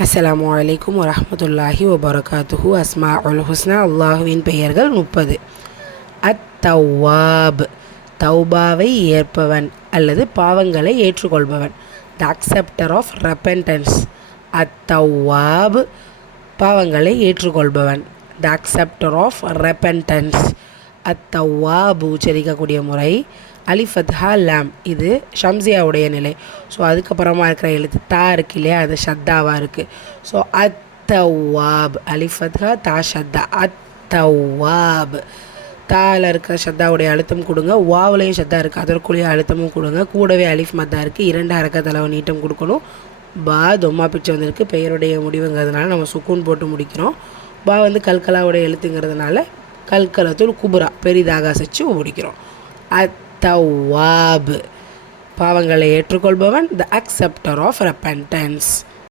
அஸ்ஸலாமு அலைக்கும் வரஹ்மத்துல்லாஹி வபரகாத்துஹு. அஸ்மாஉல் ஹுஸ்னா, அல்லாஹுவின் பெயர்கள் 30. அத்தவ்வாப், தௌபாவை ஏற்பவன் அல்லது பாவங்களை ஏற்றுக்கொள்பவன். த அக்செப்டர் ஆஃப் ரெப்பென்டன்ஸ். அத்தவ்வாப், பாவங்களை ஏற்றுக்கொள்பவன். த அக்செப்டர் ஆஃப் ரெப்பென்டன்ஸ். அத்தவ்வாப் உச்சரிக்கக்கூடிய முறை அலிஃபத்ஹா லாம், இது ஷம்சியாவுடைய நிலை. ஸோ அதுக்கப்புறமா இருக்கிற எழுத்து தா இருக்கு இல்லையா, அது ஷத்தாவாக இருக்குது. ஸோ அத்தவ்வாப், அலிஃபத்ஹா தா ஷத்தா. அத்தவ்வாப், தாவில் இருக்கிற ஷத்தாவுடைய அழுத்தம் கொடுங்க, வாவுலையும் ஷத்தா இருக்குது அதற்குள்ளேயே அழுத்தமும் கொடுங்க. கூடவே அலிஃப் மத்தா இருக்குது, 2 ஹரக்கத் நீட்டம் கொடுக்கணும். பா தொம்மா பிச்சு வந்திருக்கு, பெயருடைய முடிவுங்கிறதுனால நம்ம சுக்கூன் போட்டு முடிக்கிறோம். பா கல்கலாவுடைய எழுத்துங்கிறதுனால கல்கலத்துல் குபுரா, பெரிதாக அசைச்சு முடிக்கிறோம். அத்தவ்வாப், பாவங்களை ஏற்றுக்கொள்பவன். த அக்செப்டர் ஆஃப் ரெப்பென்டன்ஸ்.